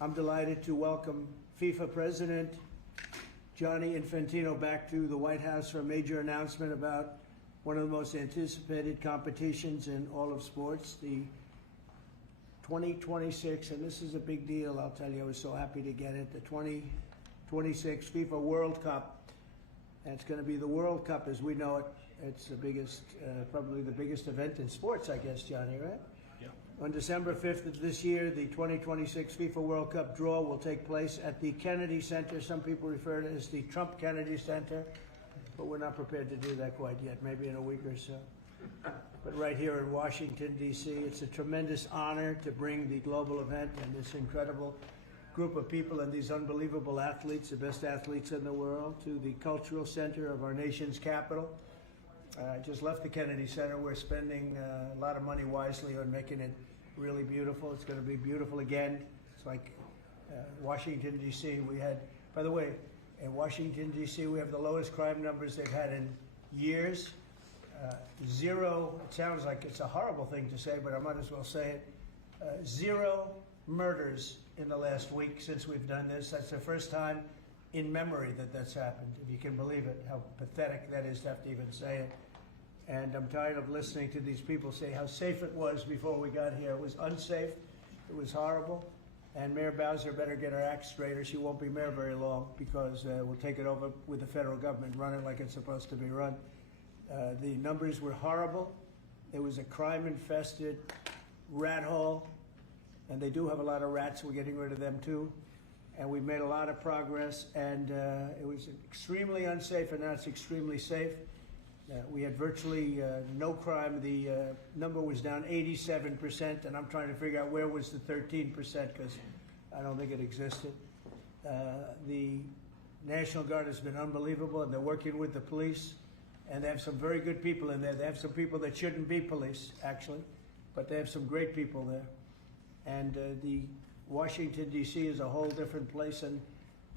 I'm delighted to welcome FIFA President Gianni Infantino back to the White House for a major announcement about one of the most anticipated competitions in all of sports, the 2026, and this is a big deal, I'll tell you, I was so happy to get it, the 2026 FIFA World Cup. And it's going to be the World Cup as we know it. It's the biggest, probably the biggest event in sports, I guess, Johnny, right? Yeah. On December 5th of this year, the 2026 FIFA World Cup draw will take place at the Kennedy Center. Some people refer to it as the Trump Kennedy Center, but we're not prepared to do that quite yet, maybe in a week or so. But right here in Washington, D.C., it's a tremendous honor to bring the global event and this incredible group of people and these unbelievable athletes, the best athletes in the world, to the cultural center of our nation's capital. I just left the Kennedy Center. We're spending a lot of money wisely on making it really beautiful. It's going to be beautiful again. It's like Washington, D.C. We had, by the way, in Washington, D.C., we have the lowest crime numbers they've had in years. Zero, it sounds like it's a horrible thing to say, but I might as well say it. Zero murders in the last week since we've done this. That's the first time in memory that that's happened, if you can believe it, how pathetic that is to have to even say it. And I'm tired of listening to these people say how safe it was before we got here. It was unsafe. It was horrible. And Mayor Bowser better get her act straight or she won't be mayor very long, because we'll take it over with the federal government, run it like it's supposed to be run. The numbers were horrible. It was a crime-infested rat hole. And they do have a lot of rats. We're getting rid of them, too. And we've made a lot of progress. And it was extremely unsafe, and now it's extremely safe. We had virtually no crime. The number was down 87%, and I'm trying to figure out where was the 13%, because I don't think it existed. The National Guard has been unbelievable, and they're working with the police, and they have some very good people in there. They have some people that shouldn't be police, actually, but they have some great people there. And the Washington, D.C. is a whole different place, and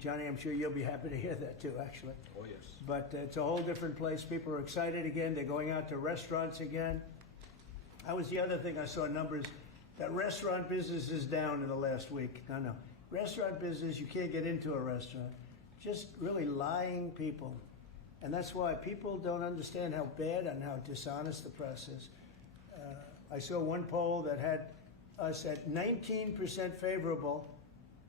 Johnny, I'm sure you'll be happy to hear that too, actually. Oh, yes. But it's a whole different place. People are excited again. They're going out to restaurants again. That was the other thing I saw numbers, that restaurant business is down in the last week. No. Restaurant business, you can't get into a restaurant. Just really lying people. And that's why people don't understand how bad and how dishonest the press is. I saw one poll that had us at 19% favorable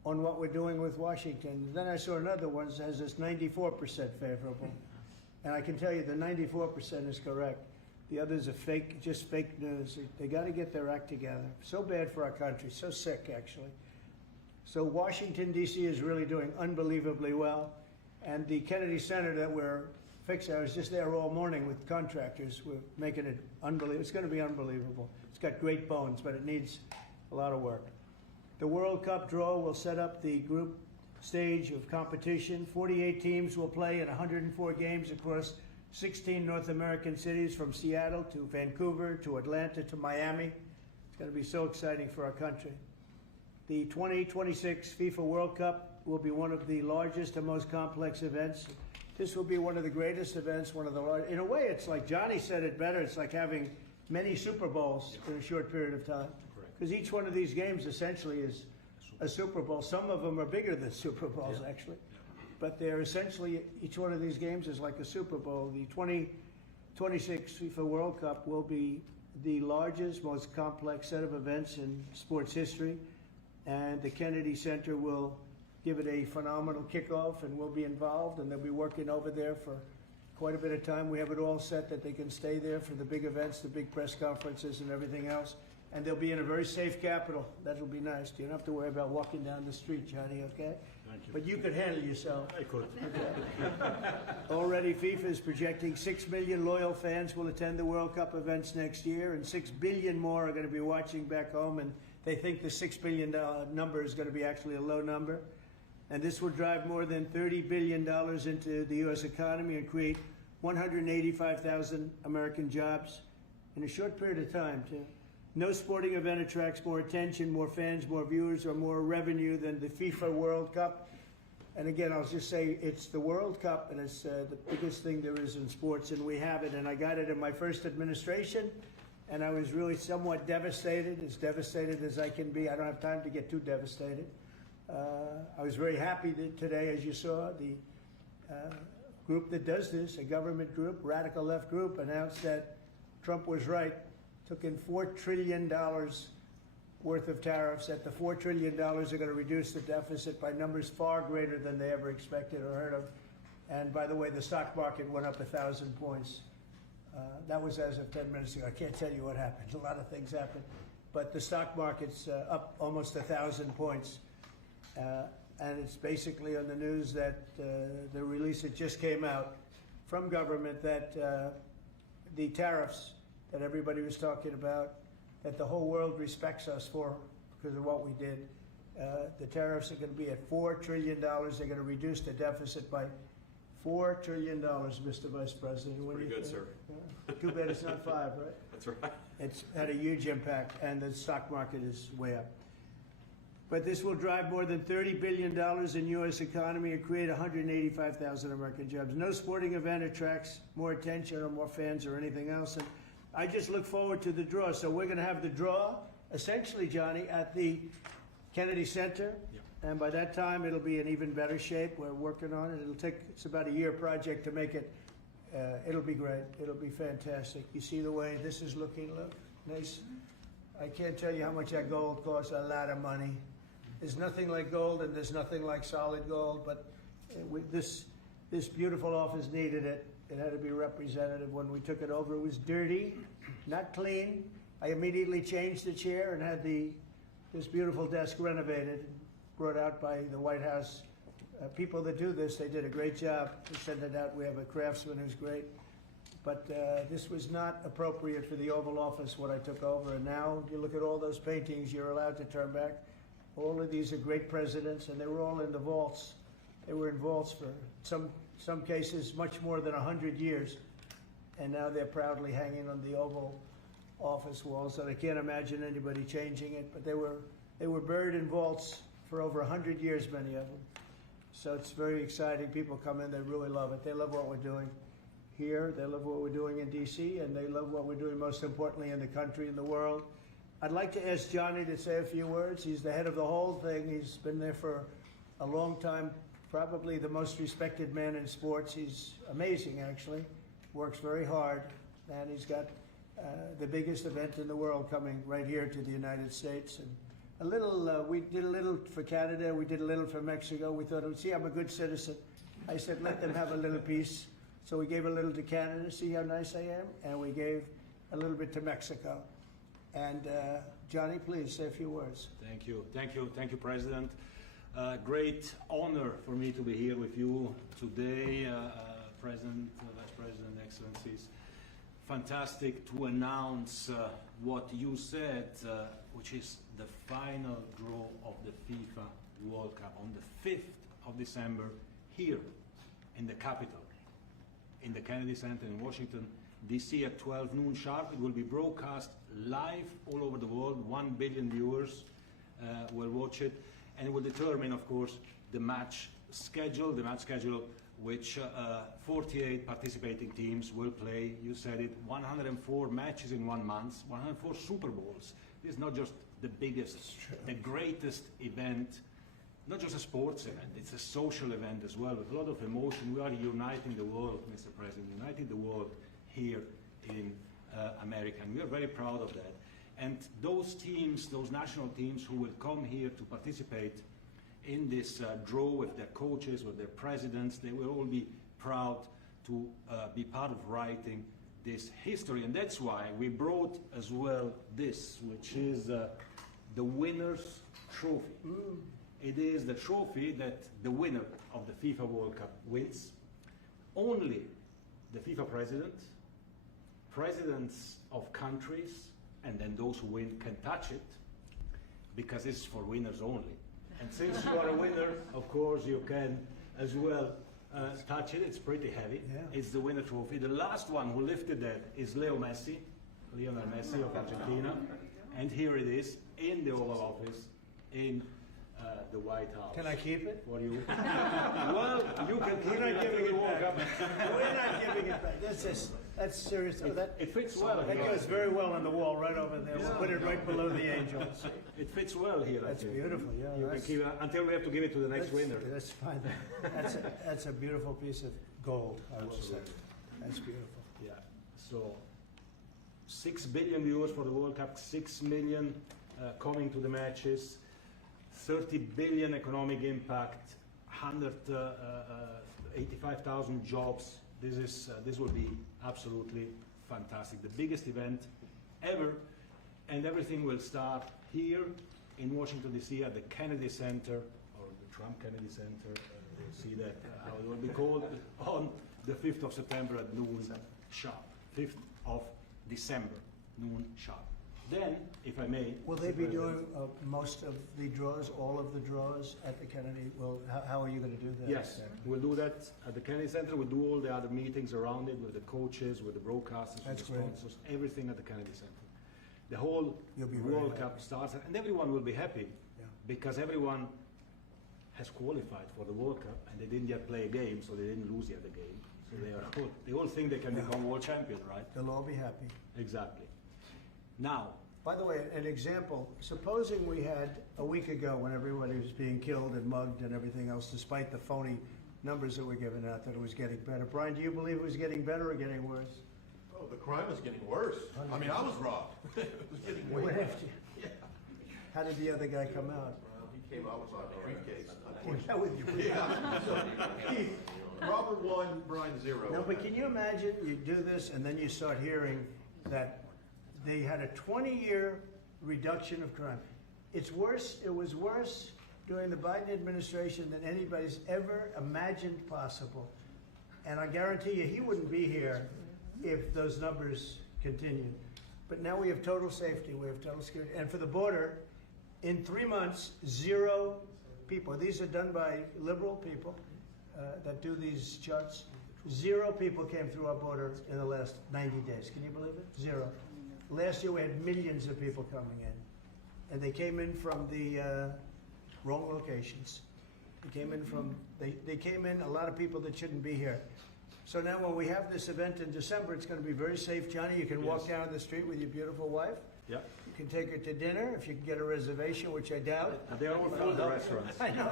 on what we're doing with Washington. Then I saw another one that has us 94% favorable. And I can tell you the 94% is correct. The others are fake, just fake news. They got to get their act together. So bad for our country, so sick actually. So Washington, D.C. is really doing unbelievably well. And the Kennedy Center that we're fixing, I was just there all morning with contractors. We're making it unbelievable. It's going to be unbelievable. It's got great bones, but it needs a lot of work. The World Cup draw will set up the group stage of competition. 48 teams will play in 104 games across 16 North American cities, from Seattle to Vancouver to Atlanta to Miami. It's going to be so exciting for our country. The 2026 FIFA World Cup will be one of the largest and most complex events. This will be one of the greatest events, one of the largest. In a way, it's like Johnny said it better. It's like having many Super Bowls in a short period of time. Because each one of these games essentially is a Super Bowl. Some of them are bigger than Super Bowls, actually. But they're essentially, each one of these games is like a Super Bowl. The 2026 FIFA World Cup will be the largest, most complex set of events in sports history. And the Kennedy Center will give it a phenomenal kickoff, and we'll be involved, and they'll be working over there for quite a bit of time. We have it all set that they can stay there for the big events, the big press conferences and everything else. And they'll be in a very safe capital. That'll be nice. You don't have to worry about walking down the street, Johnny, okay? Thank you. But you could handle yourself. I could. Okay. Already, FIFA is projecting 6 million loyal fans will attend the World Cup events next year, and 6 billion more are going to be watching back home, and they think the $6 billion number is going to be actually a low number. And this will drive more than $30 billion into the U.S. economy and create 185,000 American jobs in a short period of time, too. No sporting event attracts more attention, more fans, more viewers, or more revenue than the FIFA World Cup. And again, I'll just say it's the World Cup, and it's the biggest thing there is in sports, and we have it. And I got it in my first administration, and I was really somewhat devastated, as I can be. I don't have time to get too devastated. I was very happy that today, as you saw, the group that does this, a government group, radical left group, announced that Trump was right, took in $4 trillion worth of tariffs, that the $4 trillion are going to reduce the deficit by numbers far greater than they ever expected or heard of. And by the way, the stock market went up 1,000 points. That was as of 10 minutes ago. I can't tell you what happened. A lot of things happened. But the stock market's up almost 1,000 points. And it's basically on the news that the release that just came out from government that the tariffs that everybody was talking about, that the whole world respects us for because of what we did. The tariffs are going to be at $4 trillion. They're going to reduce the deficit by $4 trillion, Mr. Vice President. Pretty good, sir. Too bad it's not 5, right? That's right. It's had a huge impact, and the stock market is way up. But this will drive more than $30 billion in U.S. economy and create 185,000 American jobs. No sporting event attracts more attention or more fans or anything else. And I just look forward to the draw. So we're going to have the draw, essentially, Johnny, at the Kennedy Center. Yep. And by that time, it'll be in even better shape. We're working on it. It's about a year project to make it. It'll be great. It'll be fantastic. You see the way this is looking? Look, nice. I can't tell you how much that gold costs. A lot of money. There's nothing like gold, and there's nothing like solid gold. But this beautiful office needed it. It had to be representative. When we took it over, it was dirty, not clean. I immediately changed the chair and had this beautiful desk renovated, brought out by the White House. People that do this, they did a great job. We sent it out. We have a craftsman who's great. But this was not appropriate for the Oval Office, what I took over. And now you look at all those paintings you're allowed to turn back. All of these are great presidents, and they were all in the vaults. They were in vaults for some cases much more than 100 years. And now they're proudly hanging on the Oval Office walls. And I can't imagine anybody changing it. But they were buried in vaults for over 100 years, many of them. So it's very exciting. People come in, they really love it. They love what we're doing here. They love what we're doing in D.C., and they love what we're doing, most importantly, in the country and the world. I'd like to ask Johnny to say a few words. He's the head of the whole thing. He's been there for a long time, probably the most respected man in sports. He's amazing, actually. Works very hard, and he's got the biggest event in the world coming right here to the United States. And we did a little for Canada, we did a little for Mexico. We thought, see, I'm a good citizen. I said, let them have a little piece. So we gave a little to Canada, see how nice I am? And we gave a little bit to Mexico. And Johnny, please say a few words. Thank you, President. Great honor for me to be here with you today, President, Vice President, Excellencies. Fantastic to announce what you said, which is the final draw of the FIFA World Cup on the 5th of December here in the capital, in the Kennedy Center in Washington, D.C. at 12 noon sharp. It will be broadcast live all over the world. 1 billion viewers will watch it, and it will determine, of course, the match schedule, which 48 participating teams will play. You said it, 104 matches in 1 month, 104 Super Bowls. This is not just the biggest, the greatest event, not just a sports event, it's a social event as well, with a lot of emotion. We are uniting the world, Mr. President, uniting the world here in America, and we are very proud of that. And those teams, those national teams who will come here to participate in this draw with their coaches, with their presidents, they will all be proud to be part of writing this history. And that's why we brought as well this, which is the winner's trophy. It is the trophy that the winner of the FIFA World Cup wins. Only the FIFA president, presidents of countries, and then those who win can touch it, because it's for winners only. And since you are a winner, of course, you can as well touch it. It's pretty heavy. Yeah. It's the winner trophy. The last one who lifted that is Lionel Messi of Argentina. And here it is in the Oval Office in the White House. Can I keep it? For you? Well, you can keep it. We're not giving it back. We're not giving it back. That's serious. Oh, It fits well that here. goes very well on the wall right over there. We'll put it right below the angels. It fits well here. I That's think. beautiful, yeah. You can keep it until we have to give it to the next winner. That's fine. That's a beautiful piece of gold, I will say. Absolutely. That's beautiful. Yeah. So 6 billion viewers for the World Cup, 6 million coming to the matches, 30 billion economic impact, 185,000 jobs. This will be absolutely fantastic. The biggest event ever, and everything will start here in Washington D.C. at the Kennedy Center, or the Trump Kennedy Center. You'll see that how it will be called on the 5th of September at noon sharp. 5th of December, noon sharp. Then, if I may, Will they be doing most of the draws, all of the draws at the Kennedy? Well, how are you going to do that? yes, we'll do that at the Kennedy Center. We'll do all the other meetings around it with the coaches, with the broadcasters, with That's the great. sponsors, everything at the Kennedy Center. The whole You'll be very World happy. Cup starts, and everyone will be happy Yeah. because everyone has qualified for the World Cup, and they didn't yet play a game, so they didn't lose yet the game. So they all think they can Yeah. become world champion, right? They'll all be happy. Exactly. Now, By the way, an example, supposing we had a week ago when everybody was being killed and mugged and everything else, despite the phony numbers that were given out, that it was getting better. Brian, do you believe it was getting better or getting worse? Oh, the crime is getting worse. I mean, I was robbed. It was getting way What worse. after? How did the other guy come out? Well, he came out with my briefcase. How would you? Yeah. So, Robert 1, Brian 0. No, but can you imagine you do this and then you start hearing that they had a 20-year reduction of crime. It was worse during the Biden administration than anybody's ever imagined possible. And I guarantee you he wouldn't be here if those numbers continued. But now we have total safety, we have total security. And for the border, in 3 months, 0 people. These are done by liberal people that do these charts. 0 people came through our border in the last 90 days. Can you believe it? 0. Last year we had millions of people coming in. And they came in from the wrong locations. They came in a lot of people that shouldn't be here. So now when we have this event in December, it's going to be very safe. Johnny, you can walk Yes. down the street with your beautiful wife. yeah, You can take her to dinner if you can get a reservation, which I doubt. and they're all full, the restaurants. I know.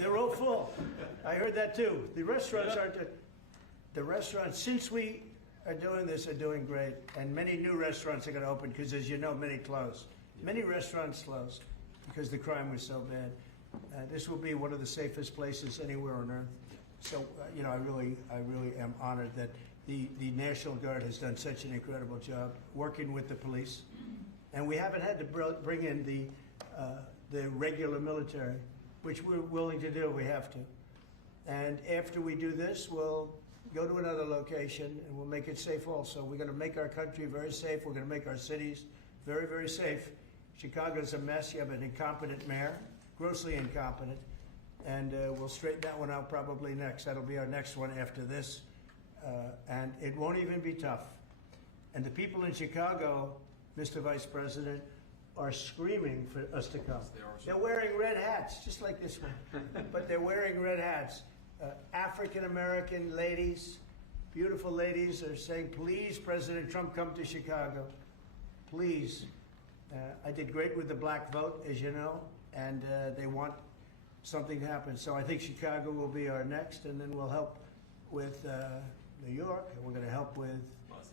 They're all full. I heard that too. The restaurants aren't. The restaurants, since we are doing this, are doing great. And many new restaurants are going to open because, as you know, many closed. Many restaurants closed because the crime was so bad. This will be one of the safest places anywhere on earth. So, I really am honored that the National Guard has done such an incredible job working with the police. And we haven't had to bring in the regular military, which we're willing to do. We have to. And after we do this, we'll go to another location and we'll make it safe also. We're going to make our country very safe. We're going to make our cities very, very safe. Chicago's a mess. You have an incompetent mayor, grossly incompetent. And we'll straighten that one out probably next. That'll be our next one after this. And it won't even be tough. And the people in Chicago, Mr. Vice President, are screaming for us to come. They're wearing red hats, just like this one. But they're wearing red hats. African-American ladies, beautiful ladies, are saying, please, President Trump, come to Chicago. Please. I did great with the black vote, as you know, and they want something to happen. So I think Chicago will be our next, and then we'll help with New York, and we're going to help with.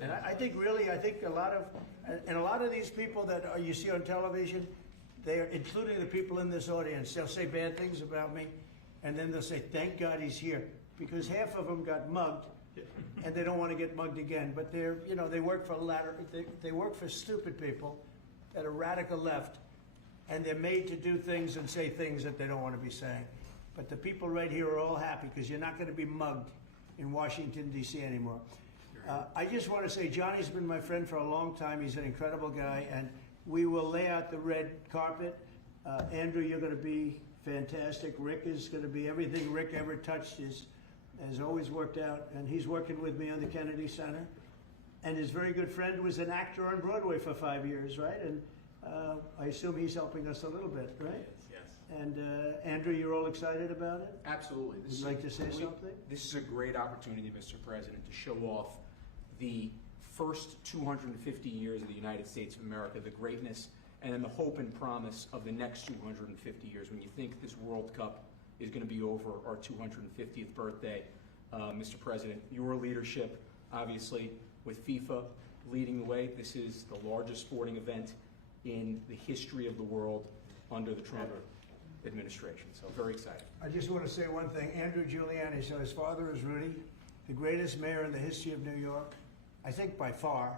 And I think a lot of these people that you see on television, they're including the people in this audience. They'll say bad things about me, and then they'll say, "Thank God he's here," because half of them got mugged, and they don't want to get mugged again. But they work for they work for stupid people that are radical left, and they're made to do things and say things that they don't want to be saying. But the people right here are all happy because you're not going to be mugged in Washington, D.C. anymore. I just want to say Johnny's been my friend for a long time. He's an incredible guy, and we will lay out the red carpet. Andrew, you're going to be fantastic. Rick is going to be everything Rick ever touched has always worked out, and he's working with me on the Kennedy Center. And his very good friend was an actor on Broadway for 5 years, right? And I assume he's helping us a little bit, right? Yes. And Andrew, you're all excited about it? Absolutely. Would you like to say something? This is a great opportunity, Mr. President, to show off the first 250 years of the United States of America, the greatness, and then the hope and promise of the next 250 years. When you think this World Cup is going to be over our 250th birthday, Mr. President, your leadership, obviously, with FIFA leading the way, this is the largest sporting event in the history of the world under the Trump administration. So very excited. I just want to say one thing. Andrew Giuliani, so his father is Rudy, the greatest mayor in the history of New York, I think by far.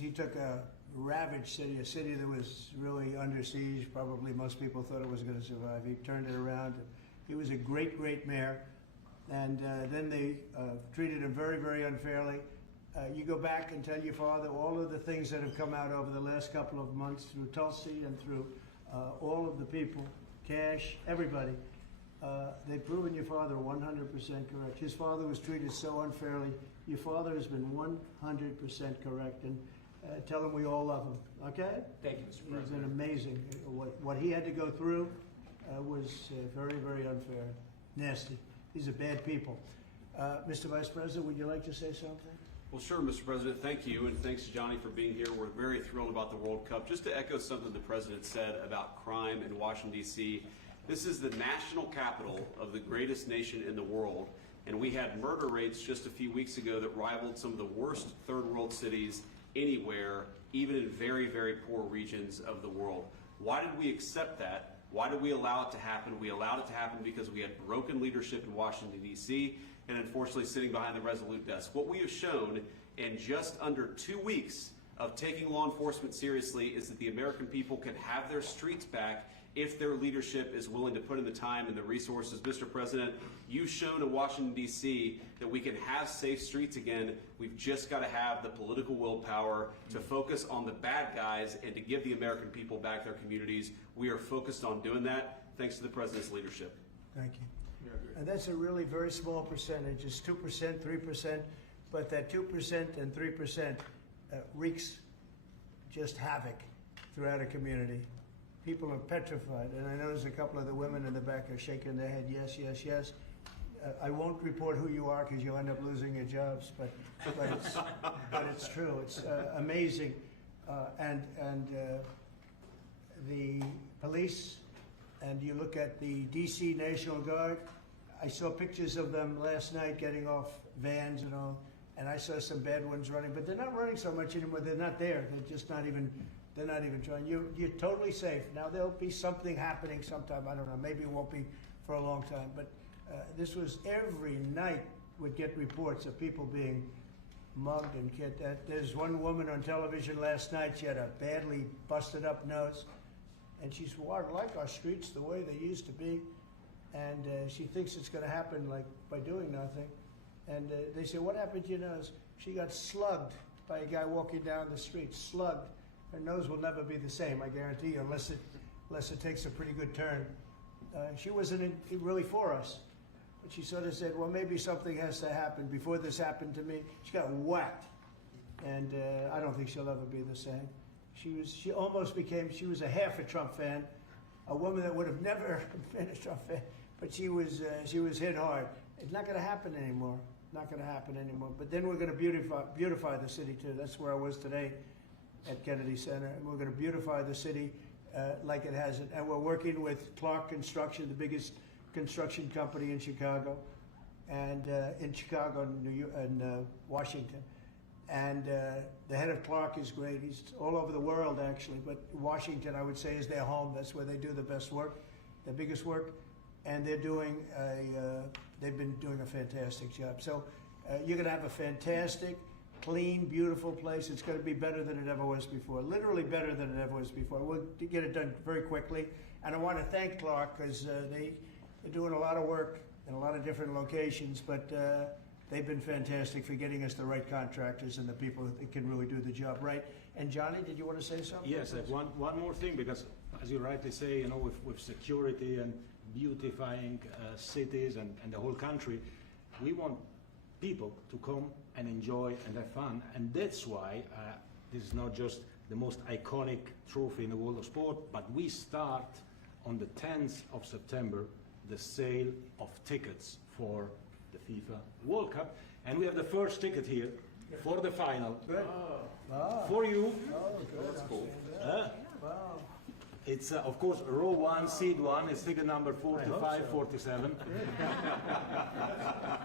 He took a ravaged city, a city that was really under siege. Probably most people thought it was going to survive. He turned it around. He was a great, great mayor. And then they treated him very, very unfairly. You go back and tell your father all of the things that have come out over the last couple of months through Tulsi and through all of the people, Cash, everybody. They've proven your father 100% correct. His father was treated so unfairly. Your father has been 100% correct. And tell him we all love him, okay? Thank you, Mr. President. He's been amazing. What he had to go through was very, very unfair, nasty. These are bad people. Mr. Vice President, would you like to say something? Well, sure, Mr. President. Thank you, and thanks to Johnny for being here. We're very thrilled about the World Cup. Just to echo something the President said about crime in Washington, D.C., this is the national capital of the greatest nation in the world, and we had murder rates just a few weeks ago that rivaled some of the worst third world cities anywhere, even in very, very poor regions of the world. Why did we accept that? Why did we allow it to happen? We allowed it to happen because we had broken leadership in Washington, D.C., and unfortunately sitting behind the resolute desk. What we have shown in just under 2 weeks of taking law enforcement seriously is that the American people can have their streets back if their leadership is willing to put in the time and the resources. Mr. President, you've shown in Washington, D.C. that we can have safe streets again. We've just got to have the political willpower to focus on the bad guys and to give the American people back their communities. We are focused on doing that thanks to the President's leadership. Thank you. And that's a really very small percentage. It's 2%, 3%, but that 2% and 3% wreaks just havoc throughout a community. People are petrified, and I notice a couple of the women in the back are shaking their head, yes, yes, yes. I won't report who you are because you'll end up losing your jobs, but it's true. It's amazing. And the police, and you look at the D.C. National Guard, I saw pictures of them last night getting off vans and all, and I saw some bad ones running, but they're not running so much anymore. They're not there. They're just not even, they're not even trying. You're totally safe. Now there'll be something happening sometime, I don't know, maybe it won't be for a long time, but this was every night would get reports of people being mugged and killed. There's one woman on television last night, she had a badly busted up nose, and she said, well, I like our streets the way they used to be. And she thinks it's going to happen like by doing nothing. And they say, what happened to your nose? She got slugged by a guy walking down the street, slugged. Her nose will never be the same, I guarantee you, unless it takes a pretty good turn. She wasn't really for us. But she sort of said, well, maybe something has to happen. Before this happened to me, she got whacked. And I don't think she'll ever be the same. She almost became, she was a half a Trump fan, a woman that would have never been a Trump fan, but she was hit hard. It's not going to happen anymore. Not going to happen anymore. But then we're going to beautify the city too. That's where I was today at Kennedy Center, and we're going to beautify the city like it hasn't. And we're working with Clark Construction, the biggest construction company in Chicago, and in Chicago and Washington. And the head of Clark is great. He's all over the world, actually, but Washington, I would say, is their home. That's where they do the best work, the biggest work, and they've been doing a fantastic job. So you're going to have a fantastic, clean, beautiful place. It's going to be better than it ever was before, literally better than it ever was before. We'll get it done very quickly. And I want to thank Clark because they're doing a lot of work in a lot of different locations, but they've been fantastic for getting us the right contractors and the people that can really do the job right. And Johnny, did you want to say something? Yes, one more thing, because as you rightly say, you know, with security and beautifying cities and the whole country, we want people to come and enjoy and have fun. And that's why this is not just the most iconic trophy in the world of sport, but we start on the 10th of September the sale of tickets for the FIFA World Cup. And we have the first ticket here for the final. Good. Oh, For you, good. That's cool. Wow. it's of course row 1, seed 1, it's ticket number 45, so. 47.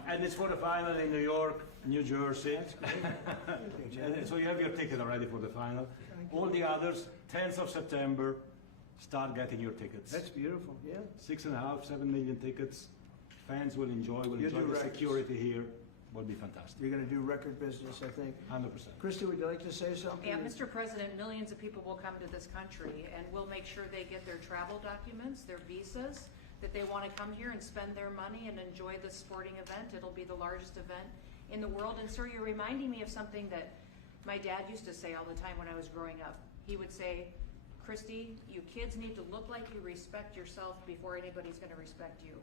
And it's for the final in New York, New Jersey. And so you have your ticket already for the final. All the others, 10th of September, start getting your tickets. That's beautiful, yeah. 6.5, 7 million tickets. Fans will enjoy, You'll the do records. security here. Will be fantastic. You're gonna do record business, I think. 100%. Christy, would you like to say something? Yeah, Mr. President, millions of people will come to this country, and we'll make sure they get their travel documents, their visas, that they want to come here and spend their money and enjoy this sporting event. It'll be the largest event in the world. And sir, you're reminding me of something that my dad used to say all the time when I was growing up. He would say, Christy, you kids need to look like you respect yourself before anybody's going to respect you.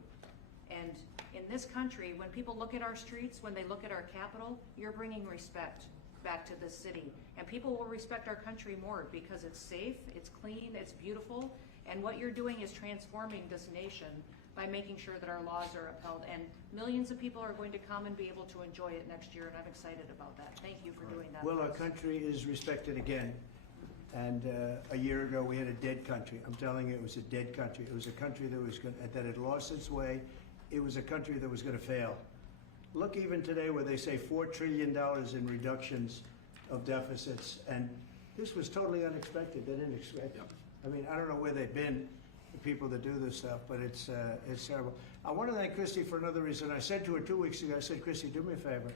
And in this country, when people look at our streets, when they look at our capital, you're bringing respect back to this city. And people will respect our country more because it's safe, it's clean, it's beautiful. And what you're doing is transforming this nation by making sure that our laws are upheld. And millions of people are going to come and be able to enjoy it next year, and I'm excited about that. Thank you for doing that. Well, for our us. country is respected again. And a year ago, we had a dead country. I'm telling you, it was a dead country. It was a country that had lost its way. It was a country that was going to fail. Look, even today, where they say $4 trillion in reductions of deficits, and this was totally unexpected. They didn't expect it. I mean, I don't know where they've been, the people that do this stuff, but it's terrible. I want to thank Christy for another reason. I said to her 2 weeks ago, I said, Christy, do me a favor.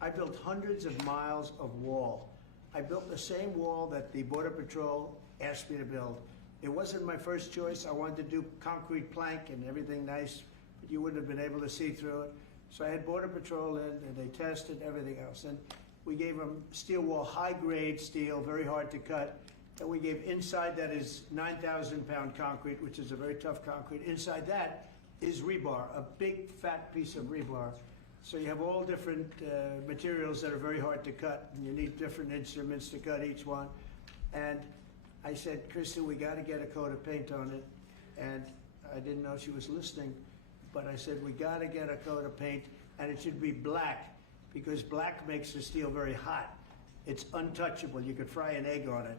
I built hundreds of miles of wall. I built the same wall that the Border Patrol asked me to build. It wasn't my first choice. I wanted to do concrete plank and everything nice, but you wouldn't have been able to see through it. So I had Border Patrol in, and they tested everything else. And we gave them steel wall, high-grade steel, very hard to cut. And we gave inside that is 9,000-pound concrete, which is a very tough concrete. Inside that is rebar, a big, fat piece of rebar. So you have all different materials that are very hard to cut, and you need different instruments to cut each one. And I said, Christy, we got to get a coat of paint on it. And I didn't know she was listening, but I said, we got to get a coat of paint, and it should be black, because black makes the steel very hot. It's untouchable. You could fry an egg on it.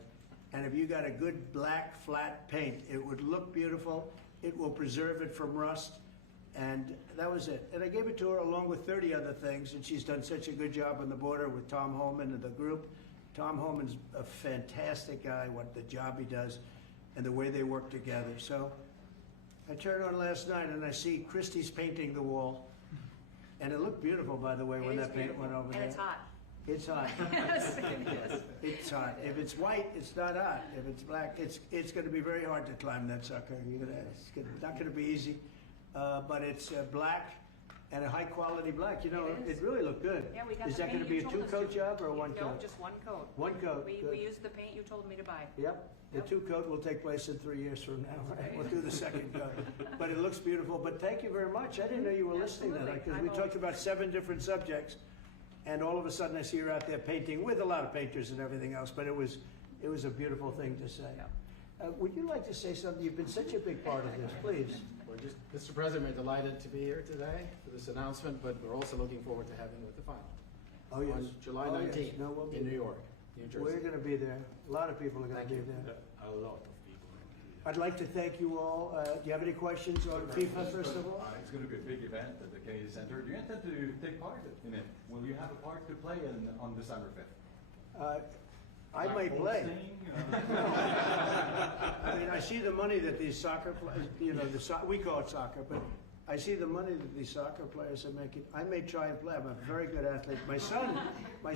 And if you got a good black, flat paint, it would look beautiful. It will preserve it from rust. And that was it. And I gave it to her along with 30 other things, and she's done such a good job on the border with Tom Homan and the group. Tom Homan's a fantastic guy, what the job he does, and the way they work together. So I turned on last night, and I see Christie's painting the wall. And it looked beautiful, by the way, when that paint went over there. And it's hot. It's hot. Yes, it is. It's hot. If it's white, it's not hot. If it's black, it's going to be very hard to climb that sucker. It's not going to be easy. But it's black and a high quality black. You know, It is. it really looked good. Yeah, we got Is the that going paint to be you a told us two-coat to. job or a one No, coat? just one coat. One coat. We Good. used the paint you told me to buy. Yep. The Yep. two-coat will take place in 3 years from now. Right? We'll do the second coat. But it looks beautiful. But thank you very much. I didn't know you were listening to that, Absolutely. because we I'm talked always- about 7 different subjects, and all of a sudden I see her out there painting with a lot of painters and everything else. But it was a beautiful thing to say. Would you like to say something? You've been such a big part of this. Please. We're just, Mr. President, we're delighted to be here today for this announcement, but we're also looking forward to having you at the final. Oh, yes. On July Oh, yes. 19th No, we'll be in New there. York, New Jersey. We're going to be there. A lot of people are going to Thank be you. there. A lot of people. I'd like to thank you all. Do you have any questions on FIFA, first of all? It's going to be a big event at the Kennedy Center. Do you intend to take part in it? Will you have a part to play on December 5th? I may play. I mean, I see the money that these soccer players, you know, we call it soccer, but I see the money that these soccer players are making. I may try and play. I'm a very good athlete. My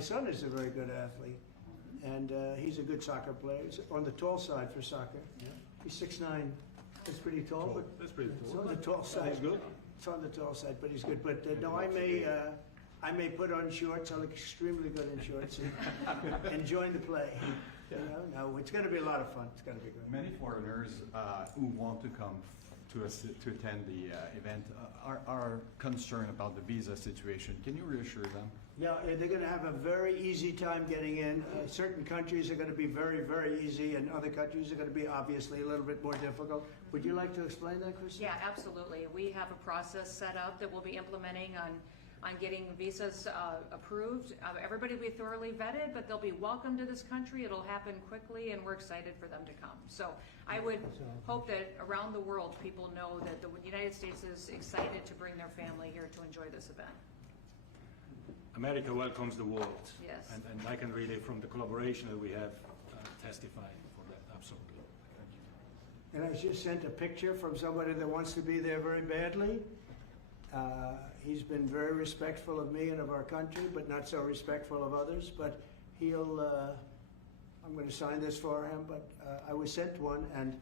son is a very good athlete, and he's a good soccer player. He's on the tall side for soccer. He's 6'9". That's pretty tall, but That's pretty it's cool. on the tall side. He's good. It's on the tall side, but he's good. But no, I may put on shorts. I look extremely good in shorts and join the play. You know, no, it's going to be a lot of fun. It's going to be good. Many foreigners who want to come to attend the event are concerned about the visa situation. Can you reassure them? Yeah, they're going to have a very easy time getting in. Certain countries are going to be very, very easy, and other countries are going to be obviously a little bit more difficult. Would you like to explain that, Christy? Yeah, absolutely. We have a process set up that we'll be implementing on on getting visas approved. Everybody will be thoroughly vetted, but they'll be welcome to this country. It'll happen quickly, and we're excited for them to come. So I would hope that around the world, people know that the United States is excited to bring their family here to enjoy this event. America welcomes the world. Yes. And I can really, from the collaboration that we have, testify for that, absolutely. And I just sent a picture from somebody that wants to be there very badly. He's been very respectful of me and of our country, but not so respectful of others. But he'll, I'm going to sign this for him, but I was sent one, and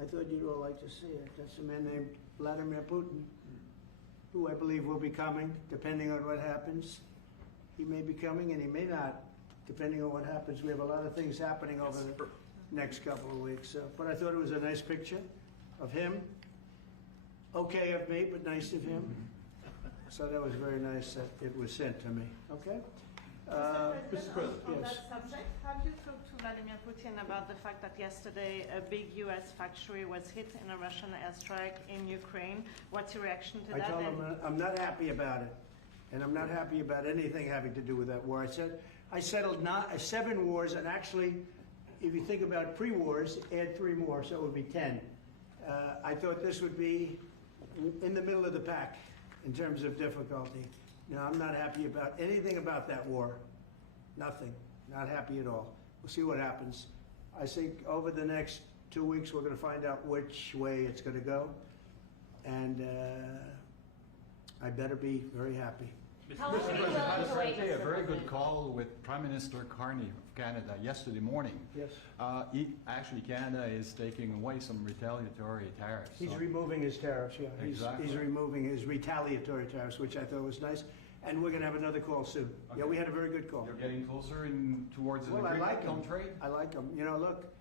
I thought you'd all like to see it. That's a man named Vladimir Putin, who I believe will be coming, depending on what happens. He may be coming, and he may not, depending on what happens. We have a lot of things happening over the next couple of weeks. But I thought it was a nice picture of him. Okay of me, but nice of him. So that was very nice that it was sent to me. Okay? Mr. President. On Yes. that subject, have you talked to Vladimir Putin about the fact that yesterday a big U.S. factory was hit in a Russian airstrike in Ukraine? What's your reaction to I that? told him I'm not happy about it. And I'm not happy about anything having to do with that war. I settled 7 wars, and actually, if you think about pre-wars, add 3 more, so it would be 10. I thought this would be in the middle of the pack in terms of difficulty. No, I'm not happy about anything about that war. Nothing. Not happy at all. We'll see what happens. I think over the next 2 weeks, we're going to find out which way it's going to go. And I better be very happy. How long are you willing to wait, President, a Mr. very good President? call with Prime Minister Carney of Canada yesterday morning. Yes. Actually, Canada is taking away some retaliatory tariffs. He's so- removing his tariffs, yeah. Exactly. He's removing his retaliatory tariffs, which I thought was nice. And we're going to have another call soon. Yeah, we had a very good call. You're getting closer towards an Well, I agreement like on him. trade? I like him. You know, look,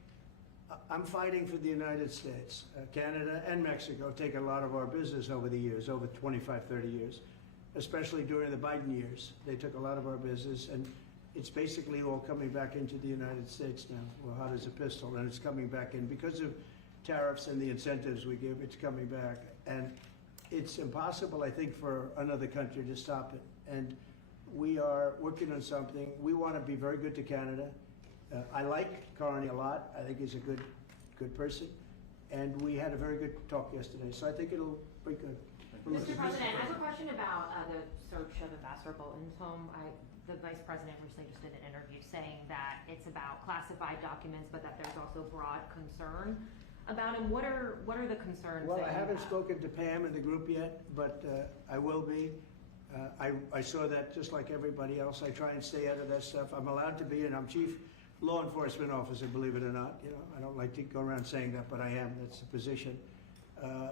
I'm fighting for the United States. Canada and Mexico take a lot of our business over the years, over 25, 30 years, especially during the Biden years. They took a lot of our business, and it's basically all coming back into the United States now. Well, hot as a pistol, and it's coming back in. Because of tariffs and the incentives we give, it's coming back. And it's impossible, I think, for another country to stop it. And we are working on something. We want to be very good to Canada. I like Carney a lot. I think he's a good person. And we had a very good talk yesterday. So I think it'll be good. Mr. President, I have a question about the search of Ambassador Bolton's home. The Vice President recently just did an interview saying that it's about classified documents, but that there's also broad concern about him. What are the concerns? Well, that I you haven't have? spoken to Pam in the group yet, but I will be. I saw that just like everybody else. I try and stay out of that stuff. I'm allowed to be, and I'm chief law enforcement officer, believe it or not. You know, I don't like to go around saying that, but I am. That's the position.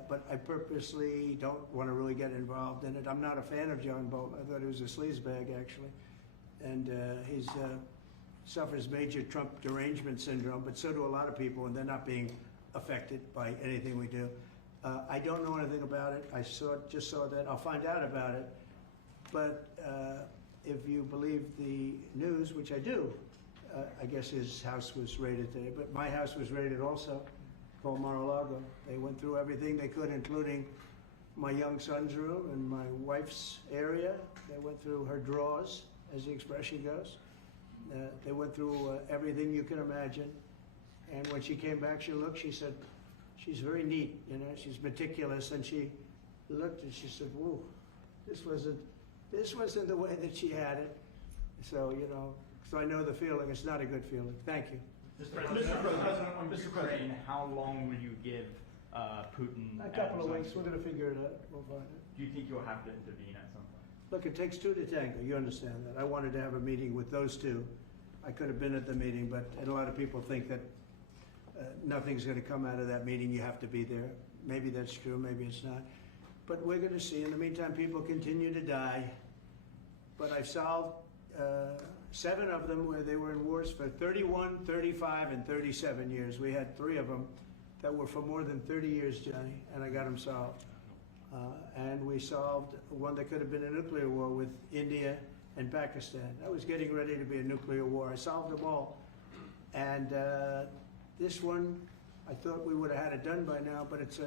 But I purposely don't want to really get involved in it. I'm not a fan of John Bolton. I thought he was a sleazebag, actually. And he suffers major Trump derangement syndrome, but so do a lot of people, and they're not being affected by anything we do. I don't know anything about it. I just saw that. I'll find out about it. But if you believe the news, which I do, I guess his house was raided today. But my house was raided also, called Mar-a-Lago. They went through everything they could, including my young son's room and my wife's area. They went through her drawers, as the expression goes. They went through everything you can imagine. And when she came back, she said, she's very neat, you know, she's meticulous. And she looked and she said, whoa, this wasn't the way that she had it. So, you know, so I know the feeling. It's not a good feeling. Thank you. Mr. President, on Ukraine, how long will you give Putin? A couple of and weeks, we're going to figure it out. We'll find it. Do you think you'll have to intervene at some point? Look, it takes 2 to tango. You understand that. I wanted to have a meeting with those 2. I could have been at the meeting, but and a lot of people think that nothing's going to come out of that meeting. You have to be there. Maybe that's true. Maybe it's not. But we're going to see. In the meantime, people continue to die. But I've solved 7 of them where they were in wars for 31, 35, and 37 years. We had 3 of them that were for more than 30 years, Johnny, and I got them solved. And we solved one that could have been a nuclear war with India and Pakistan. That was getting ready to be a nuclear war. I solved them all. And this one, I thought we would have had it done by now, but it's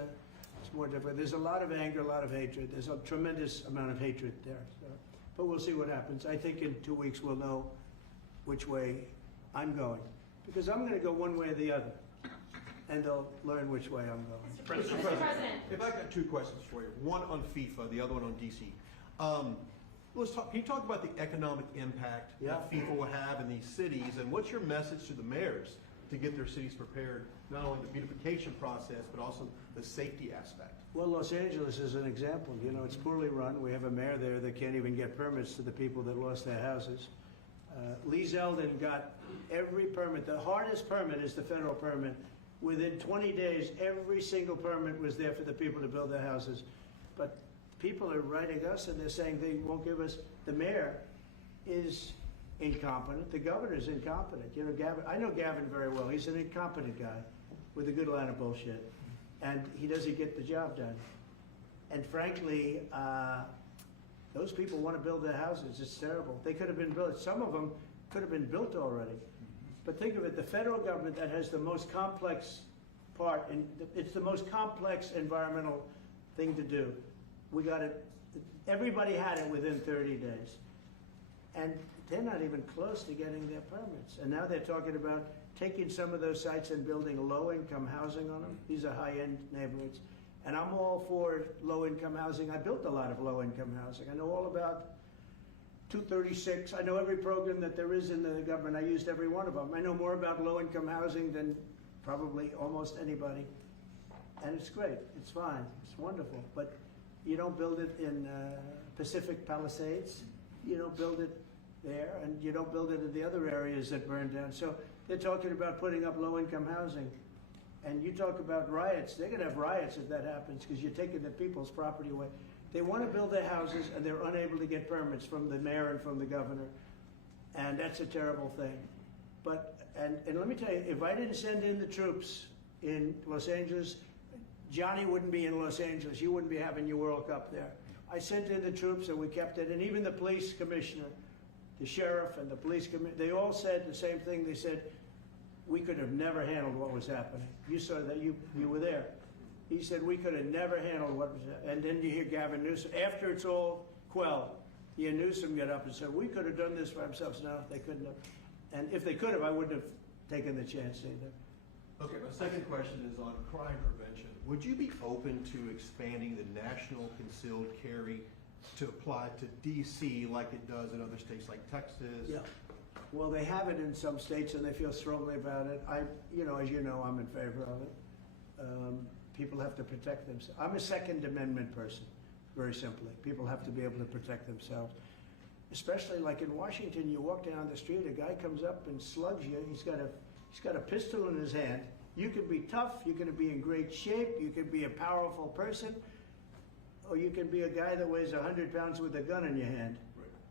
more difficult. There's a lot of anger, a lot of hatred. There's a tremendous amount of hatred there. So but we'll see what happens. I think in 2 weeks we'll know which way I'm going, because I'm going to go one way or the other, and they'll learn which way I'm going. Mr. President. If I got two questions for you, one on FIFA, the other one on DC. Let's talk. Can you talk about the economic impact that FIFA will have in these cities, and what's your message to the mayors to get their cities prepared, not only the beautification process, but also the safety aspect? Well, Los Angeles is an example. You know, it's poorly run. We have a mayor there that can't even get permits to the people that lost their houses. Lee Zeldin got every permit. The hardest permit is the federal permit. Within 20 days, every single permit was there for the people to build their houses. But people are writing us and they're saying they won't give us. The mayor is incompetent. The governor's incompetent. You know, Gavin, I know Gavin very well. He's an incompetent guy with a good line of bullshit. And he doesn't get the job done. And frankly, those people want to build their houses. It's terrible. They could have been built. Some of them could have been built already. But think of it, the federal government that has the most complex part, and it's the most complex environmental thing to do. We got it, everybody had it within 30 days. And they're not even close to getting their permits. And now they're talking about taking some of those sites and building low-income housing on them. These are high-end neighborhoods. And I'm all for low-income housing. I built a lot of low-income housing. I know all about 236. I know every program that there is in the government. I used every one of them. I know more about low-income housing than probably almost anybody. And it's great. It's fine. It's wonderful. But you don't build it in Pacific Palisades. You don't build it there. And you don't build it in the other areas that burned down. So they're talking about putting up low-income housing. And you talk about riots. They're going to have riots if that happens because you're taking the people's property away. They want to build their houses, and they're unable to get permits from the mayor and from the governor. And that's a terrible thing. But, and let me tell you, if I didn't send in the troops in Los Angeles, Johnny wouldn't be in Los Angeles. You wouldn't be having your World Cup there. I sent in the troops, and we kept it. And even the police commissioner, the sheriff and the police commissioner, they all said the same thing. They said, we could have never handled what was happening. You saw that, you were there. He said, we could have never handled what was happening. And then you hear Gavin Newsom, after it's all quelled, you hear Newsom get up and say, we could have done this for ourselves. No, they couldn't have. And if they could have, I wouldn't have taken the chance either. Okay, my second question is on crime prevention. Would you be open to expanding the national concealed carry to apply to DC like it does in other states like Texas? Yeah. Well, they have it in some states, and they feel strongly about it. You know, as you know, I'm in favor of it. People have to protect themselves. I'm a Second Amendment person, very simply. People have to be able to protect themselves. Especially like in Washington, you walk down the street, a guy comes up and slugs you. He's got a pistol in his hand. You can be tough, you can be in great shape, you can be a powerful person, or you can be a guy that weighs 100 pounds with a gun in your hand.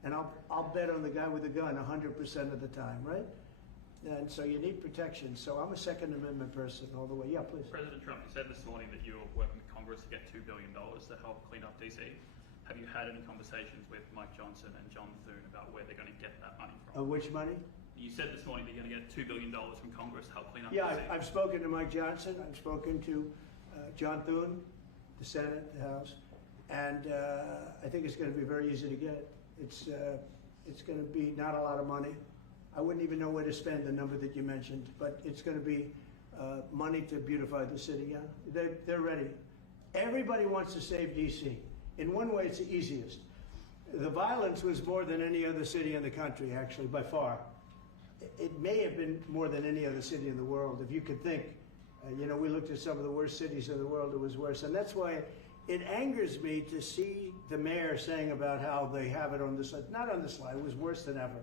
And I'll bet on the guy with the gun 100% of the time, right? And so you need protection. So I'm a Second Amendment person all the way. Yeah, please. President Trump, you said this morning that you're working with Congress to get $2 billion to help clean up DC. Have you had any conversations with Mike Johnson and John Thune about where they're going to get that money from? Which money? You said this morning that you're going to get $2 billion from Congress to help clean up Yeah, DC. I've spoken to Mike Johnson. I've spoken to John Thune, the Senate, the House. And I think it's going to be very easy to get. It's going to be not a lot of money. I wouldn't even know where to spend the number that you mentioned, but it's going to be money to beautify the city. Yeah, they're ready. Everybody wants to save DC. In one way, it's the easiest. The violence was more than any other city in the country, actually, by far. It may have been more than any other city in the world, if you could think. You know, we looked at some of the worst cities in the world. It was worse, and that's why it angers me to see the mayor saying about how they have it on the slide. Not on the slide. It was worse than ever.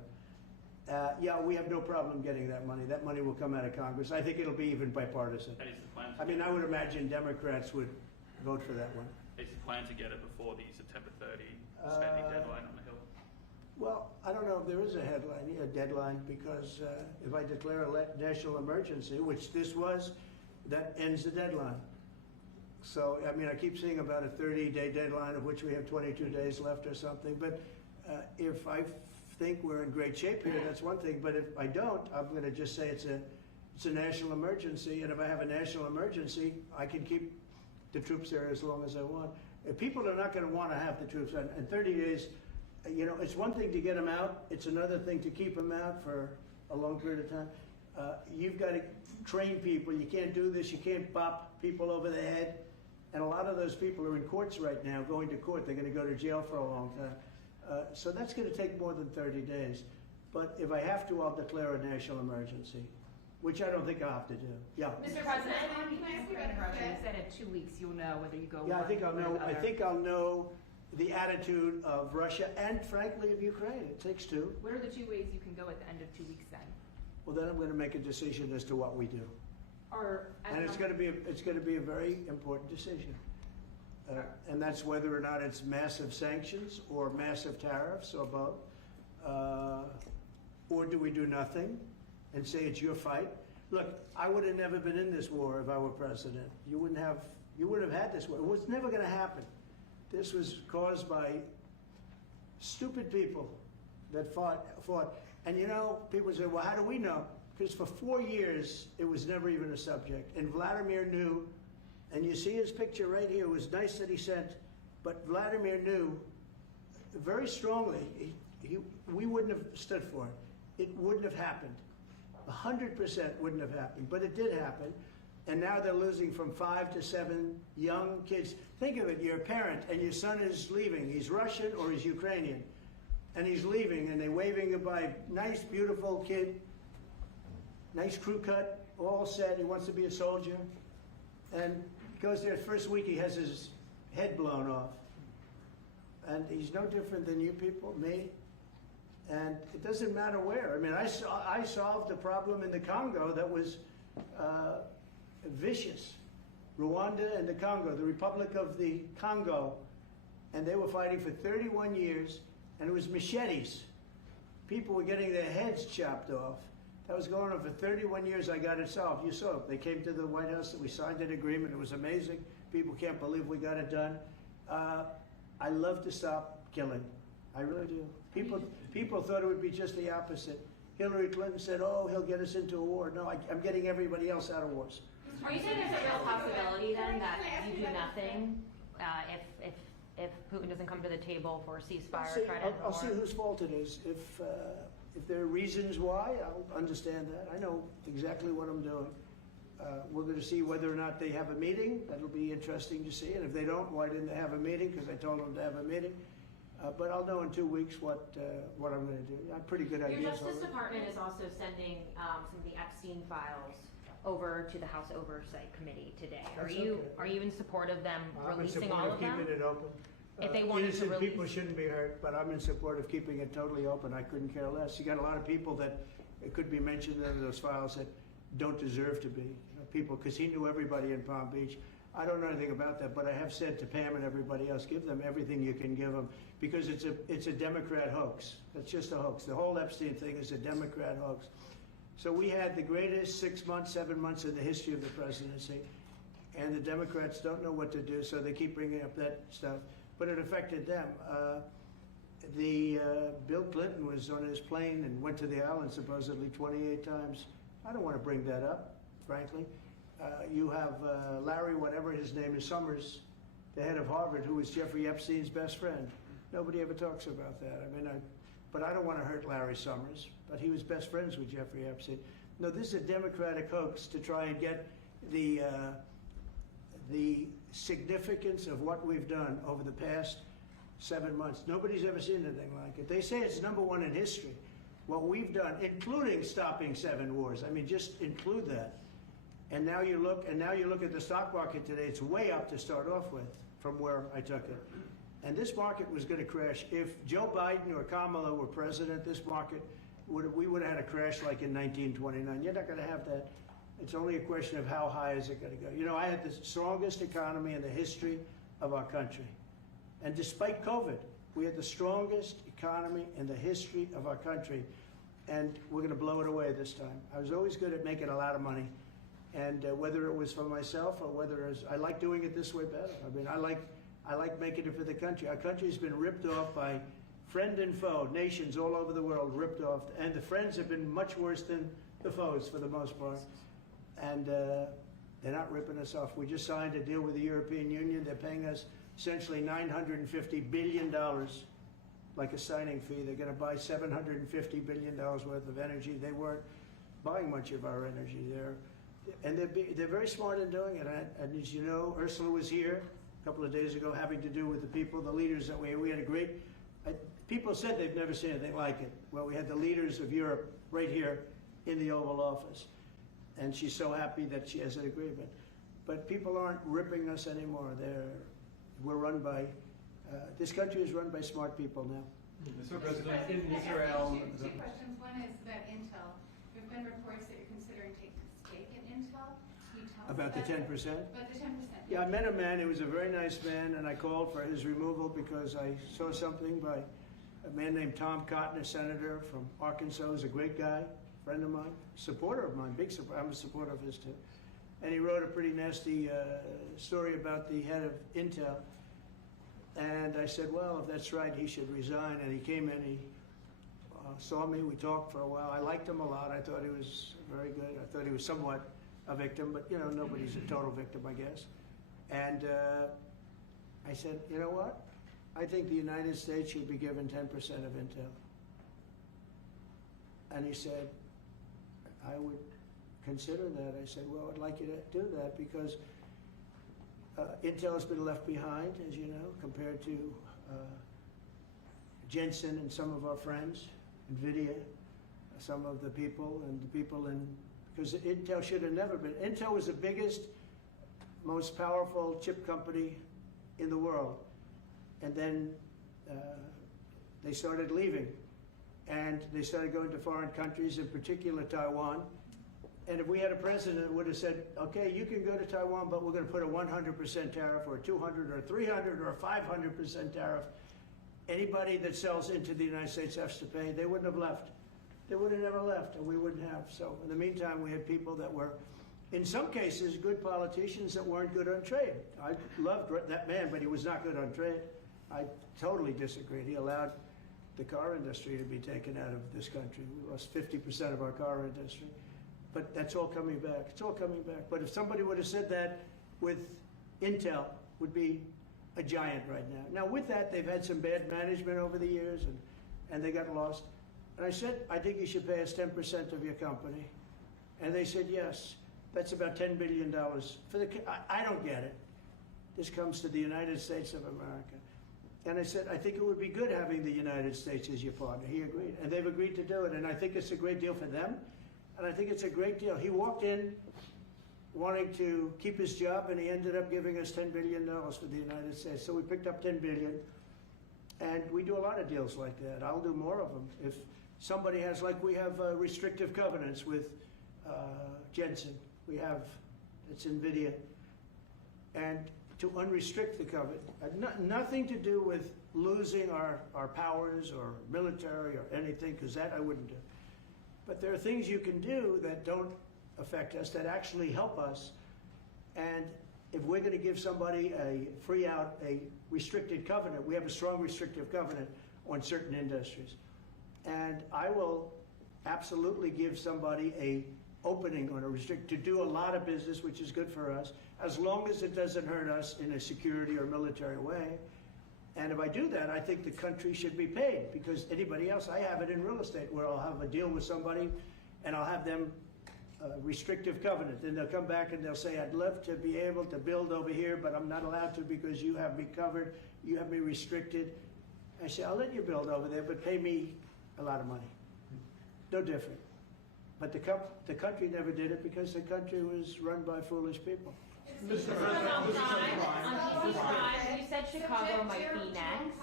Yeah, we have no problem getting that money. That money will come out of Congress. I think it'll be even bipartisan. And is the plan I mean, I would imagine Democrats would vote for that one. Is the plan to get it before the September 30 spending deadline on the Hill? Well, I don't know if there is a deadline, because if I declare a national emergency, which this was, that ends the deadline. So, I mean, I keep seeing about a 30-day deadline, of which we have 22 days left or something. But if I think we're in great shape here, that's one thing. But if I don't, I'm going to just say it's a national emergency. And if I have a national emergency, I can keep the troops there as long as I want. If people are not going to want to have the troops, in 30 days, You know, it's one thing to get them out. It's another thing to keep them out for a long period of time. You've got to train people. You can't do this. You can't bop people over the head. And a lot of those people are in courts right now, going to court. They're going to go to jail for a long time. So that's going to take more than 30 days. But if I have to, I'll declare a national emergency, which I don't think I'll have to do. Yeah. Mr. President, Can I ask you about Russia? You said in 2 weeks you'll know whether you go Yeah, I one think I'll or know. the I other. think I'll know the attitude of Russia and, frankly, of Ukraine. It takes two. What are the 2 ways you can go at the end of 2 weeks then? Well, then I'm going to make a decision as to what we do, Or and it's going to be a very important decision. And that's whether or not it's massive sanctions or massive tariffs or both. Or do we do nothing and say it's your fight? Look, I would have never been in this war if I were president. You wouldn't have had this war. It was never going to happen. This was caused by stupid people that fought. And you know, people say, well, how do we know? Because for 4 years, it was never even a subject. And Vladimir knew, and you see his picture right here. It was nice that he sent, but Vladimir knew very strongly we wouldn't have stood for it. It wouldn't have happened. 100% wouldn't have happened, but it did happen. And now they're losing from 5 to 7 young kids. Think of it, you're a parent and your son is leaving. He's Russian or he's Ukrainian. And he's leaving and they're waving goodbye. Nice, beautiful kid. Nice crew cut, all set. He wants to be a soldier. And goes there, first week he has his head blown off. And he's no different than you people, me. And it doesn't matter where. I mean, I solved a problem in the Congo that was vicious. Rwanda and the Congo, the Republic of the Congo. And they were fighting for 31 years, and it was machetes. People were getting their heads chopped off. That was going on for 31 years. I got it solved. You saw it. They came to the White House, and we signed an agreement. It was amazing. People can't believe we got it done. I love to stop killing. I really do. People thought it would be just the opposite. Hillary Clinton said, oh, he'll get us into a war. No, I'm getting everybody else out of wars. are you saying there's a real possibility then that you do nothing if Putin doesn't come to the table for a ceasefire or try to end the I'll war? see whose fault it is. If there are reasons why, I'll understand that. I know exactly what I'm doing. We're going to see whether or not they have a meeting. That'll be interesting to see. And if they don't, why didn't they have a meeting? Because I told them to have a meeting. But I'll know in 2 weeks what I'm going to do. I have pretty good ideas. Your Justice already. Department is also sending some of the Epstein files over to the House Oversight Committee today. That's Are you in support of them I'm in releasing support all of of them? keeping it open. If they wanted to Innocent release- people shouldn't be hurt, but I'm in support of keeping it totally open. I couldn't care less. You got a lot of people that it could be mentioned in those files that don't deserve to be. People, because he knew everybody in Palm Beach. I don't know anything about that, but I have said to Pam and everybody else, give them everything you can give them, because it's a Democrat hoax. It's just a hoax. The whole Epstein thing is a Democrat hoax. So we had the greatest 6 months, 7 months in the history of the presidency, and the Democrats don't know what to do, so they keep bringing up that stuff. But it affected them. Bill Clinton was on his plane and went to the island supposedly 28 times. I don't want to bring that up, frankly. You have Larry, whatever his name is, Summers, the head of Harvard, who was Jeffrey Epstein's best friend. Nobody ever talks about that. I mean, but I don't want to hurt Larry Summers, but he was best friends with Jeffrey Epstein. No, this is a Democratic hoax to try and get the significance of what we've done over the past 7 months. Nobody's ever seen anything like it. They say it's #1 in history. What we've done, including stopping 7 wars. I mean, just include that. And now you look at the stock market today. It's way up to start off with from where I took it. And this market was going to crash. If Joe Biden or Kamala were president, this market we would have had a crash like in 1929. You're not going to have that. It's only a question of how high is it going to go. You know, I had the strongest economy in the history of our country. And despite COVID, we had the strongest economy in the history of our country. And we're going to blow it away this time. I was always good at making a lot of money. And whether it was for myself or whether it was, I like doing it this way better. I mean, I like making it for the country. Our country's been ripped off by friend and foe, nations all over the world ripped off. And the friends have been much worse than the foes for the most part. And they're not ripping us off. We just signed a deal with the European Union. They're paying us essentially $950 billion like a signing fee. They're going to buy $750 billion worth of energy. They weren't buying much of our energy there. And they're very smart in doing it. And as you know, Ursula was here a couple of days ago having to do with the people, the leaders that we had a great, people said they've never seen anything like it. Well, we had the leaders of Europe right here in the Oval Office. And she's so happy that she has an agreement. But people aren't ripping us anymore. We're run by, this country is run by smart people now. Mr. President, in Israel, Two questions. One is about Intel. There have been reports that you're considering taking a stake in Intel. Can you tell us About the 10%? About the 10%. Yeah, I met a man, he was a very nice man, and I called for his removal because I saw something by a man named Tom Cotton, a senator from Arkansas, who's a great guy, friend of mine, supporter of mine, big supporter, I'm a supporter of his too. And he wrote a pretty nasty story about the head of Intel. And I said, well, if that's right, he should resign. And he came in, he saw me, we talked for a while. I liked him a lot. I thought he was very good. I thought he was somewhat a victim, but you know, nobody's a total victim, I guess. And I said, you know what? I think the United States should be given 10% of Intel. And he said, I would consider that. I said, well, I'd like you to do that because Intel has been left behind, as you know, compared to Jensen and some of our friends, NVIDIA, some of the people and the people in, because Intel should have never been. Intel was the biggest, most powerful chip company in the world. And then they started leaving. And they started going to foreign countries, in particular Taiwan. And if we had a president that would have said, okay, you can go to Taiwan, but we're going to put a 100% tariff or 200 or 300 or 500% tariff, anybody that sells into the United States has to pay. They wouldn't have left. They would have never left, and we wouldn't have. So in the meantime, we had people that were, in some cases, good politicians that weren't good on trade. I loved that man, but he was not good on trade. I totally disagreed. He allowed the car industry to be taken out of this country. We lost 50% of our car industry. But that's all coming back. It's all coming back. But if somebody would have said that with Intel, would be a giant right now. Now with that, they've had some bad management over the years, and they got lost. And I said, I think you should pay us 10% of your company. And they said, yes. That's about $10 billion. For the, I don't get it. This comes to the United States of America. And I said, I think it would be good having the United States as your partner. He agreed. And they've agreed to do it. And I think it's a great deal for them. And I think it's a great deal. He walked in wanting to keep his job, and he ended up giving us $10 billion for the United States. So we picked up $10 billion. And we do a lot of deals like that. I'll do more of them. If somebody has, like we have restrictive covenants with Jensen. We have, it's NVIDIA. And to unrestrict the covenant, nothing to do with losing our powers or military or anything, because that I wouldn't do. But there are things you can do that don't affect us, that actually help us. And if we're going to give somebody a free out, a restricted covenant, we have a strong restrictive covenant on certain industries. And I will absolutely give somebody a opening on a restrict to do a lot of business, which is good for us, as long as it doesn't hurt us in a security or military way. And if I do that, I think the country should be paid, because anybody else, I have it in real estate where I'll have a deal with somebody and I'll have them restrictive covenant. Then they'll come back and they'll say, I'd love to be able to build over here, but I'm not allowed to because you have me covered, you have me restricted. I say, I'll let you build over there, but pay me a lot of money. No different. But the country never did it because the country was run by foolish people. Mr. President, on PC5, you said Chicago might be next.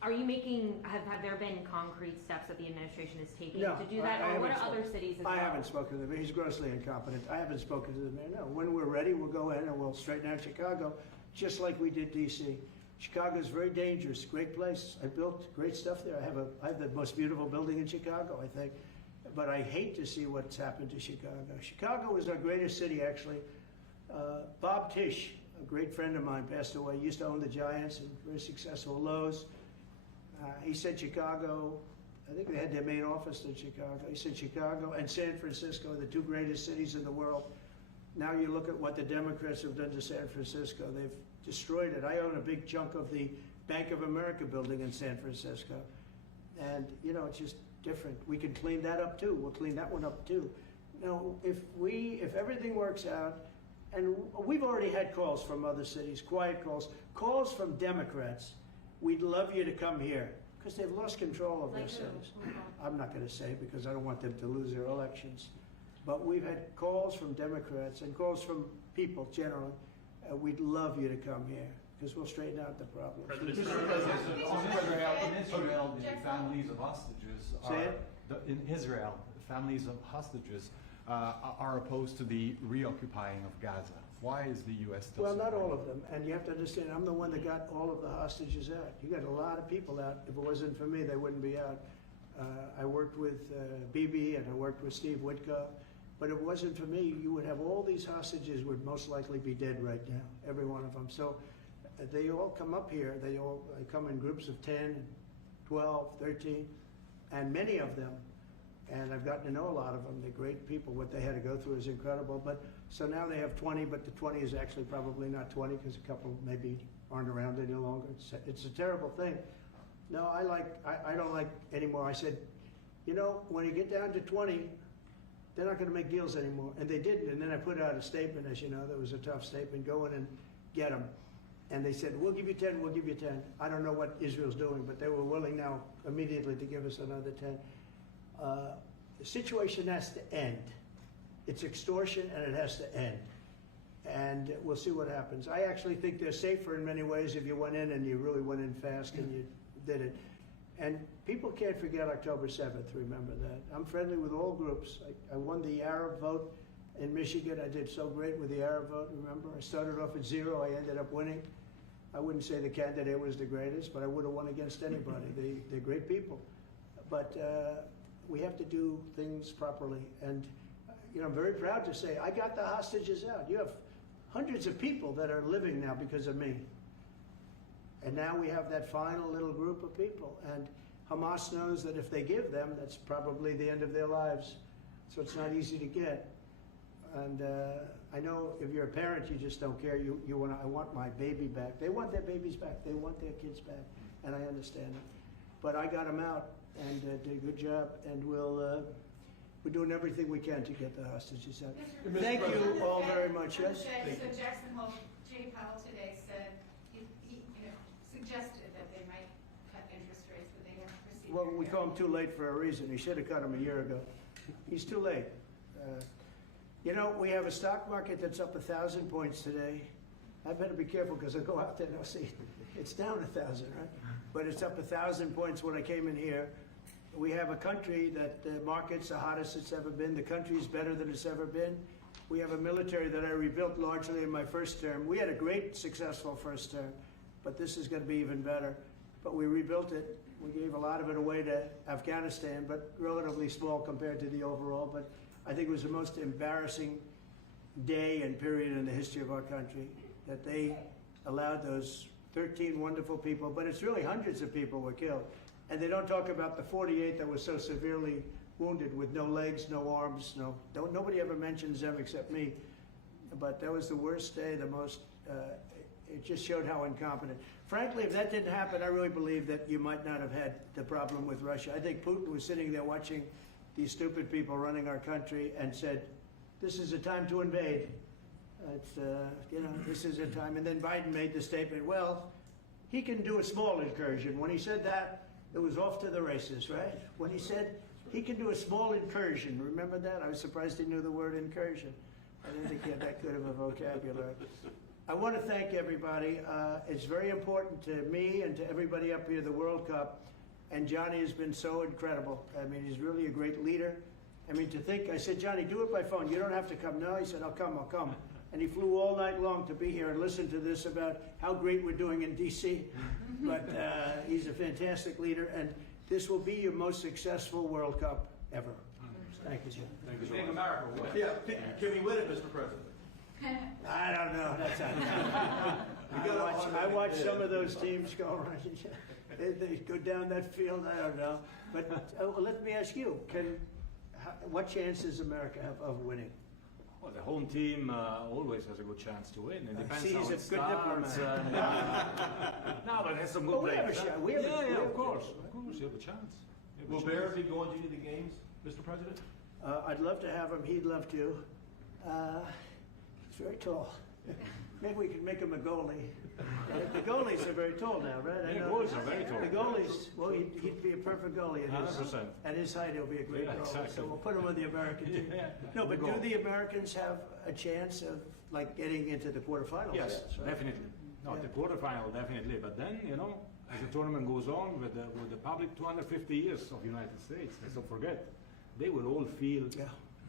Are you making, have there been concrete steps that the administration is taking to do that? Or what are other cities as well? I haven't spoken to the mayor. He's grossly incompetent. I haven't spoken to the mayor, no. When we're ready, we'll go in and we'll straighten out Chicago, just like we did D.C. Chicago is very dangerous, great place. I built great stuff there. I have the most beautiful building in Chicago, I think. But I hate to see what's happened to Chicago. Chicago was our greatest city, actually. Bob Tisch, a great friend of mine, passed away. He used to own the Giants and very successful Lowe's. He said Chicago, I think they had their main office in Chicago. He said Chicago and San Francisco, the two greatest cities in the world. Now you look at what the Democrats have done to San Francisco. They've destroyed it. I own a big chunk of the Bank of America building in San Francisco. And, you know, it's just different. We can clean that up too. We'll clean that one up too. Now, if everything works out, and we've already had calls from other cities, quiet calls from Democrats, we'd love you to come here, because they've lost control of their cities. I'm not going to say because I don't want them to lose their elections. But we've had calls from Democrats and calls from people generally. We'd love you to come here because we'll straighten out the problem. President In Israel, the families of hostages in Israel, the families of hostages are opposed to the reoccupying of Gaza. Why is the U.S. still Well, not supporting all of them. And you have to understand, I'm the one that got all of the hostages out. You got a lot of people out. If it wasn't for me, they wouldn't be out. I worked with Bibi and I worked with Steve Witkoff. But if it wasn't for me, you would have all these hostages would most likely be dead right now, every one of them. So they all come up here. They come in groups of 10, 12, 13, and many of them, and I've gotten to know a lot of them. They're great people. What they had to go through is incredible. But so now they have 20, but the 20 is actually probably not 20 because a couple maybe aren't around any longer. It's a terrible thing. No, I don't like anymore. I said, you know, when you get down to 20, they're not going to make deals anymore. And they didn't. And then I put out a statement, as you know, that was a tough statement, go in and get them. And they said, we'll give you 10, we'll give you 10. I don't know what Israel's doing, but they were willing now immediately to give us another 10. The situation has to end. It's extortion and it has to end. And we'll see what happens. I actually think they're safer in many ways if you went in and you really went in fast and you did it. And people can't forget October 7th, remember that. I'm friendly with all groups. I won the Arab vote in Michigan. I did so great with the Arab vote, remember? I started off at 0, I ended up winning. I wouldn't say the candidate was the greatest, but I would have won against anybody. They're great people. But we have to do things properly. And you know, I'm very proud to say I got the hostages out. You have hundreds of people that are living now because of me. And now we have that final little group of people. And Hamas knows that if they give them, that's probably the end of their lives. So it's not easy to get. And I know if you're a parent, you just don't care. You want, I want my baby back. They want their babies back. They want their kids back. And I understand it. But I got them out and did a good job. And we're doing everything we can to get the hostages out. Thank you all very much. Yes? So Jackson Hole, Jay Powell today said, he suggested that they might cut interest rates, but they haven't proceeded. Well, we call him too late for a reason. He should have cut him a year ago. He's too late. You know, we have a stock market that's up 1,000 points today. I better be careful because I'll go out there and I'll see it's down 1,000, right? But it's up 1,000 points when I came in here. We have a country that the market's the hottest it's ever been. The country's better than it's ever been. We have a military that I rebuilt largely in my first term. We had a great, successful first term, but this is going to be even better. But we rebuilt it. We gave a lot of it away to Afghanistan, but relatively small compared to the overall. But I think it was the most embarrassing day and period in the history of our country that they allowed those 13 wonderful people, but it's really hundreds of people were killed. And they don't talk about the 48 that was so severely wounded with no legs, no arms, nobody ever mentions them except me. But that was the worst day, the most, it just showed how incompetent. Frankly, if that didn't happen, I really believe that you might not have had the problem with Russia. I think Putin was sitting there watching these stupid people running our country and said, this is a time to invade. It's, this is a time. And then Biden made the statement, well, he can do a small incursion. When he said that, it was off to the races, right? When he said he can do a small incursion, remember that? I was surprised he knew the word incursion. I didn't think he had that good of a vocabulary. I want to thank everybody. It's very important to me and to everybody up here, the World Cup. And Johnny has been so incredible. I mean, he's really a great leader. I mean, to think, I said, Johnny, do it by phone. You don't have to come. No, he said, I'll come. And he flew all night long to be here and listen to this about how great we're doing in D.C. But he's a fantastic leader, and this will be your most successful World Cup ever. Thank you, Jim. Thank you so much. Yeah, can he win it, Mr. President? I don't know. That's I watch some of those teams go around. They go down that field. I don't know. But let me ask you: what chance does America have of winning? Well, the home team always has a good chance to win. It depends he's how a it good starts. diplomat. No, but has some Oh, good we have a players. shot. We have a- Yeah, we yeah, have of a course, chance. of course, you have a chance. You have a Will chance. Bear be going to any of the games, Mr. President? I'd love to have him. He'd love to. He's very tall. Maybe we could make him a goalie. The goalies are very tall now, right? I Yeah, know. goalies are very tall. The goalies, well, he'd be a perfect goalie. 100%. At his height, he'll be a great Yeah, goalie. exactly. So we'll put him on the American team. Yeah. No, but do Goal. the Americans have a chance of like getting into the quarterfinals? Yes, right? definitely. No, Yeah. the quarterfinal, definitely. But then, as the tournament goes on with the public 250 years of United States, let's not forget, they will all feel Yeah.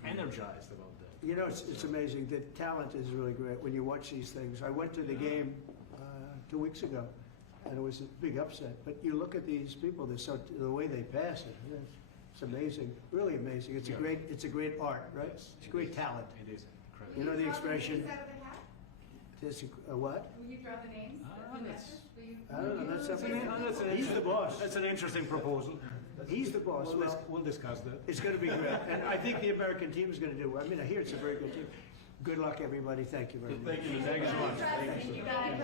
energized about that. You know, it's amazing. The talent is really great when you watch these things. I went to the game 2 weeks ago, and it was a big upset. But you look at these people, the way they pass it, it's amazing, really amazing. It's Yeah. a great art, right? Yes, It's it great is. talent. It is incredible. You know the Will draw expression- names out of the hat? It's a what? Will you draw the names of the that's- investors? Will you? I don't know. That's That's something. an He's the boss. That's an interesting proposal. He's the boss. Well, We'll discuss that. it's going to be great, and I think the American team is going to do well. I mean, I hear it's a very good team. Good luck, everybody. Thank you very much. Thank you, Mr. Thank you so much. President, you got it.